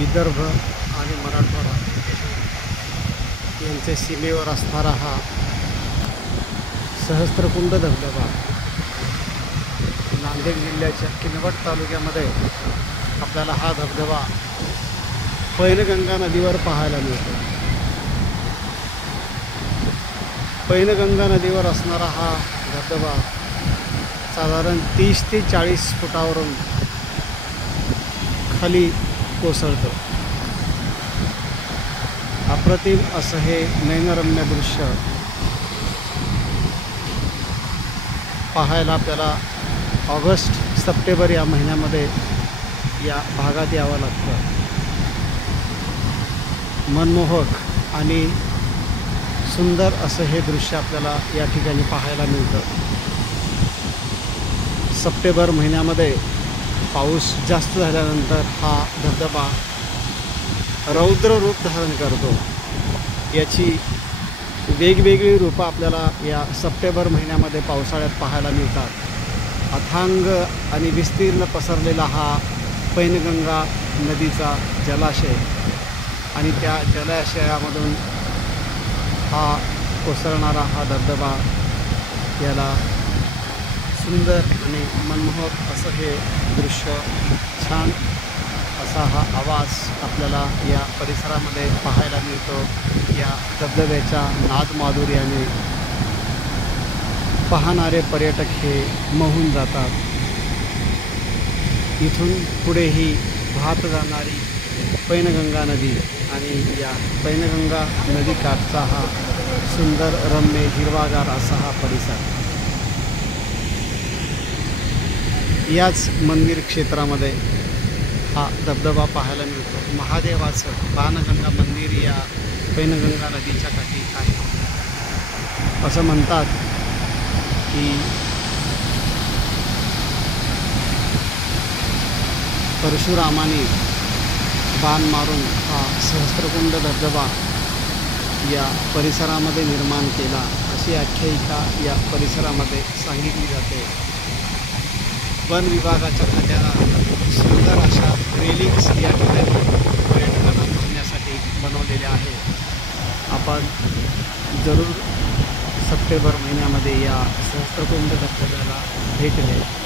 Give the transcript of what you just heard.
विदर्भ आणि मराठवाडा यांच्या सीमेवर असणारा हा सहस्त्रकुंड धबधबा नांदेड जिल्ह्याच्या किनवट तालुक्यामध्ये आपल्याला हा धबधबा पैनगंगा नदीवर पाहायला मिळतो। पैनगंगा नदीवर असणारा हा धबधबा साधारण 30 ते 40 फुटावरून खाली कोसळतो। अप्रतिम असं हे नयनरम्य दृश्य पाहायला आपल्याला ऑगस्ट सप्टेंबर या महिन्यामध्ये या भागात यावं लागतं। मनमोहक आणि सुंदर असं हे दृश्य आपल्याला या ठिकाणी पाहायला मिळतं। सप्टेंबर महिन्यामध्ये पाऊस जास्त झाल्यानंतर हा धबधबा रौद्र रूप धारण करतो। याची वेगवेगळी रूपं आपल्याला या सप्टेंबर महिन्यामध्ये पावसाळ्यात पाहायला मिळतात। अथांग आणि विस्तीर्ण पसरलेला हा पैनगंगा नदीचा जलाशय आणि त्या जलाशयामधून हा कोसळणारा हा धबधबा, याला सुंदर आणि मनमोहक असं हे दृश्य, छान असा हा आवाज आपल्याला या परिसरामध्ये पाहायला मिळतो। या धबधब्याच्या नादमाधुर्याने पाहणारे पर्यटक हे मोहून जातात। इथून पुढेही वाहत जाणारी पैनगंगा नदी आणि या पैनगंगा नदीकाठचा हा सुंदर रम्य हिरवागार असा हा परिसर। याच मंदिर क्षेत्रामध्ये हा धबधबा पाहायला मिळतो। महादेवाचं बाणगंगा मंदिर या पैनगंगा नदीच्या काठी आहे। असं म्हणतात की परशुरामाने बाण मारून हा सहस्त्रकुंड धबधबा या परिसरामध्ये निर्माण केला, अशी आख्यायिका या परिसरामध्ये सांगितली जाते। वन विभागाच्या खात्याला सुंदर अशा रेलिंग्स या ठिकाणी पर्यटकांना पाहण्यासाठी बनवलेल्या आहेत। आपण जरूर सप्टेंबर महिन्यामध्ये या सहस्त्रकुंड धबधब्याला भेट द्या।